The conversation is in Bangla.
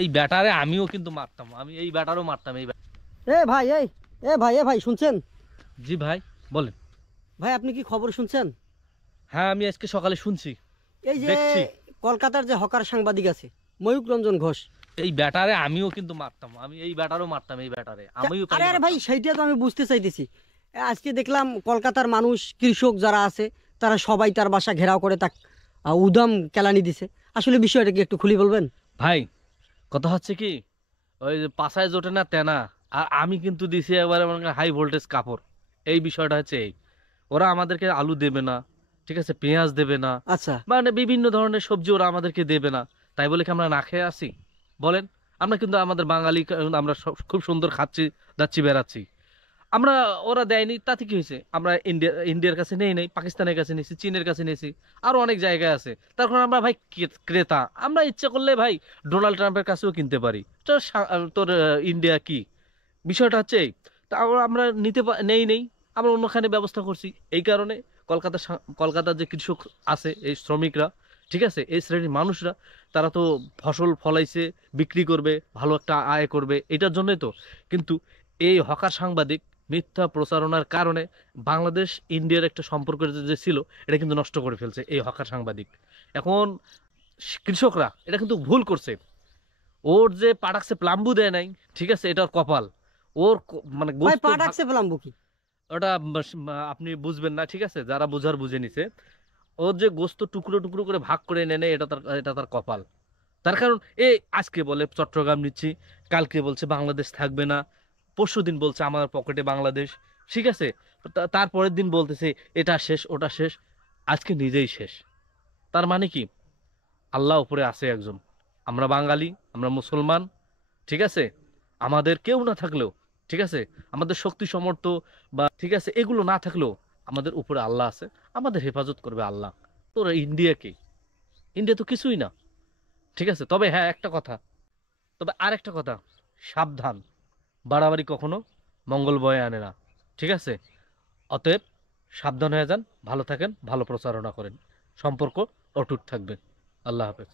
এই ব্যাটারে আমিও কিন্তু মারতাম, আমি এই ব্যাটারও মারতাম এই এ ভাই এই এ ভাই শুনছেন? জি ভাই, বলেন। ভাই আপনি কি খবর শুনছেন? হ্যাঁ, আমি আজকে সকালে শুনছি, এই যে দেখছি। কলকাতার যে হকার সাংবাদিক আছে ময়ূক রঞ্জন ঘোষ। এই ব্যাটারে আমিও কিন্তু মারতাম, আমি এই ব্যাটারও মারতাম এই ব্যাটারে, আমিও আরে পাইলে আরে ভাই মারতাম। সেইটা তো আমি বুঝতে চাইতেছি। আজকে দেখলাম কলকাতার মানুষ কৃষক যারা আছে তারা সবাই তার বাসা ঘেরাও করে তাক উদাম কেলানি দিছে। আসলে বিষয়টা কি একটু খুলি বলবেন? ভাই, কথা হচ্ছে কি, ওই যে পাছায় জোটে না তেনা, আর আমি কিন্তু দিছি একবারে হাই ভোল্টেজ কাপড়। এই বিষয়টা হচ্ছে এই, ওরা আমাদেরকে আলু দেবে না, ঠিক আছে, পেঁয়াজ দেবে না, আচ্ছা। মানে বিভিন্ন ধরনের সবজি ওরা আমাদেরকে দেবে না। তাই বলে কি আমরা না খেয়ে আসি? বলেন। আমরা কিন্তু আমাদের বাঙালি, আমরা খুব সুন্দর খাচ্ছি, যাচ্ছি, বেড়াচ্ছি। আমরা, ওরা দেয়নি তাতে কি হয়েছে? আমরা ইন্ডিয়ার কাছে নেই নাই, পাকিস্তানের কাছে নিয়েছি, চীনের কাছে নিয়েছি, আরো অনেক জায়গায় আছে। তার কারণে আমরা ভাই ক্রেতা, আমরা ইচ্ছা করলে ভাই ডোনাল্ড ট্রাম্পের কাছেও কিনতে পারি। তোর ইন্ডিয়া কি, বিষয়টা হচ্ছে এই। তা আমরা নেই, আমরা অন্যখানে ব্যবস্থা করছি। এই কারণে কলকাতার যে কৃষক আছে, এই শ্রমিকরা, ঠিক আছে, এই শ্রেণীর মানুষরা, তারা তো ফসল ফলাইছে, বিক্রি করবে, ভালো একটা আয় করবে, এটার জন্যই তো। কিন্তু এই হকার সাংবাদিক মিথ্যা প্রচারণার কারণে বাংলাদেশ ইন্ডিয়ার একটা সম্পর্ক যে ছিল, এটা কিন্তু নষ্ট করে ফেলছে এই হকার সাংবাদিক। এখন কৃষকরা এটা কিন্তু ভুল করছে। ওর যে পাঠাকছে প্লাম্বু দেয় নাই, ঠিক আছে, এটা ওর কপাল। ওর মানে ভাই গোস্ত পা ভাগ, ডাকছে পেলাম বুকি। ওটা আপনি বুঝবেন না, ঠিক আছে, যারা বুঝার বুঝে নিছে। ওর যে গোস্ত টুকরো টুকরো করে ভাগ করে নেয়, এটা তার কপাল। তার কারণ আজকে বলে চট্টগ্রাম নিচ্ছি, কালকে বলছে বাংলাদেশ থাকবে না, পরশুদিন বলছে আমার পকেটে বাংলাদেশ, ঠিক আছে, তারপরের দিন বলতেছে এটা শেষ ওটা শেষ, আজকে নিজেই শেষ। তার মানে কি, আল্লাহ উপরে আছে একজন, আমরা বাঙালি, আমরা মুসলমান, ঠিক আছে, আমাদের কেউ না থাকলেও, ঠিক আছে, আমাদের শক্তি সমর্থ বা ঠিক আছে এগুলো না থাকলেও আমাদের উপরে আল্লাহ আছে, আমাদের হেফাজত করবে আল্লাহ। তোর ইন্ডিয়া কি? ইন্ডিয়া তো কিছুই না, ঠিক আছে। তবে হ্যাঁ, একটা কথা, তবে আর একটা কথা, সাবধান, বাড়াবাড়ি কখনো মঙ্গল বয়ে আনে না, ঠিক আছে। অতএব সাবধান হয়ে যান, ভালো থাকেন, ভালো প্রচারণা করেন, সম্পর্ক অটুট থাকবে। আল্লাহ হাফেজ।